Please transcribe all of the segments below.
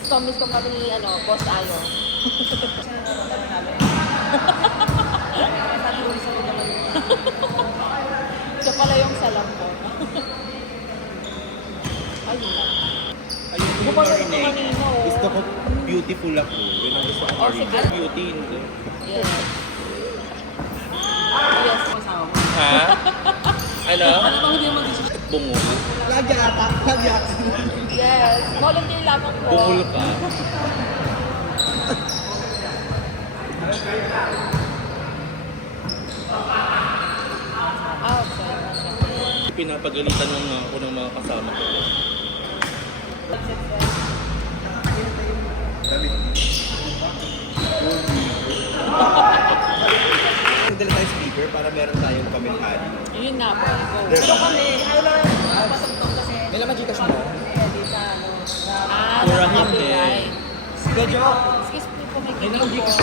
Miss ko kami ni, Boss Ayo. Siya pala yung salam ko. Ayun lang. Ayun yung Bumalik ko marinate. kanina, oh. Gusto ko beautiful ako. Yun ang gusto ko Oh, sige. marinate. Beauty, hindi. Yes. Yes. Ha? Ano? Ano bang hindi naman decision? Bungol. Lagi ata. Lagi ata. Yes. Volunteer lamang po. Bungol ka. Ah, okay. Pinapagalitan ng ako ng mga kasama ko. Dala tayo speaker para meron tayong pamilhan. Yun nga po. Go. Pero kami, may laman Gcash mo? Ah, Kurang copyright. Sige, Jo. Excuse me po, may kinig po.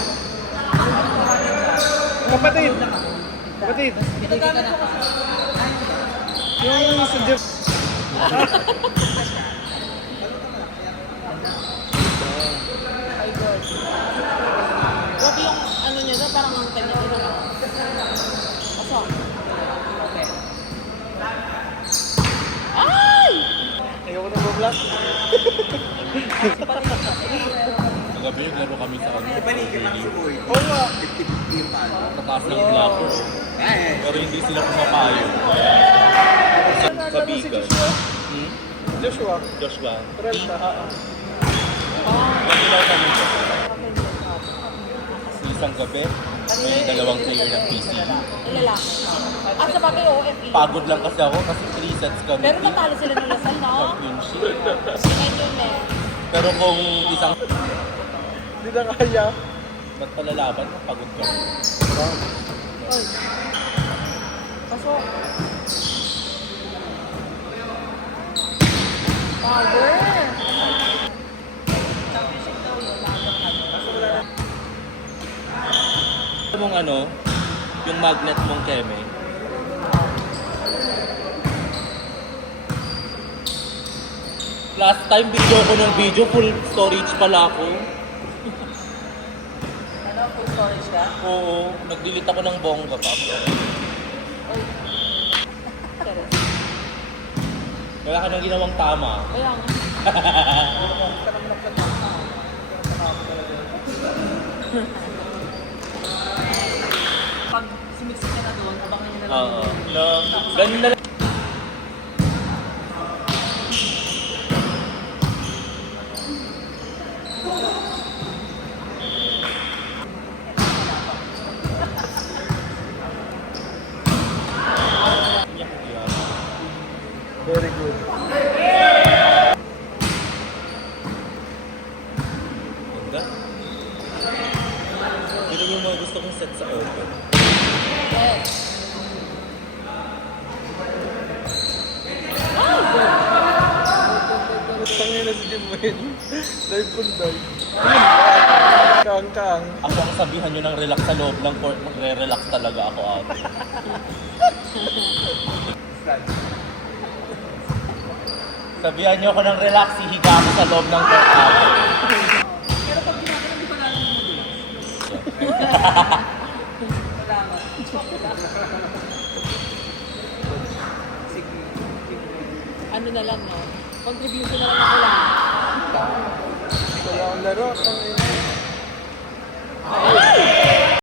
Kapatid! Kapatid! Yung sa Jeff. My God. Grabe yung ano niya na, parang ang kanya ito na. Aso? Ay! Ayoko na mag-vlog. Kagabi yung laro kami sa kanya. Ipanigil lang si Uy. Oo nga. 50-50 yung paano. Taas ng plato. Pero hindi sila pumapayo. Sa bigas. Hmm? Joshua. Joshua. Trenta. Ganun kami. Isang gabi, may dalawang player ng PCU. Lalaki. At sa bagay, OFE. Pagod lang kasi ako kasi 3 sets kami. Pero natalo sila ng Lasal, no? Championship. Ngayon yun eh. Pero kung isang Hindi na kaya. ba't palalaban, pagod ka. Ay. Kaso, power. Mong yung magnet mong keme. Last time video ko ng video, full storage pala ako. Ano, full storage ka? Oo, nag-delete ako ng bongga pa. Ay. Teres. Wala ka nang ginawang tama. Kaya nga. Pag sumiksik ka na doon, abangan nyo na lang. Oo. No, ganun na lang. Very good. Ganda. Ito yung mga gusto kong set sa open. Yes. Tangin na si Jimwin. Dive kung dive. Kang-kang. Ako ang sabihan nyo ng relax sa loob ng court, magre-relax talaga ako ate. Sabihan nyo ako ng relax, hihiga ako sa loob ng court ate. Pero pag ginagawa, hindi pa natin ano na lang, no? Contribution na lang ako lang.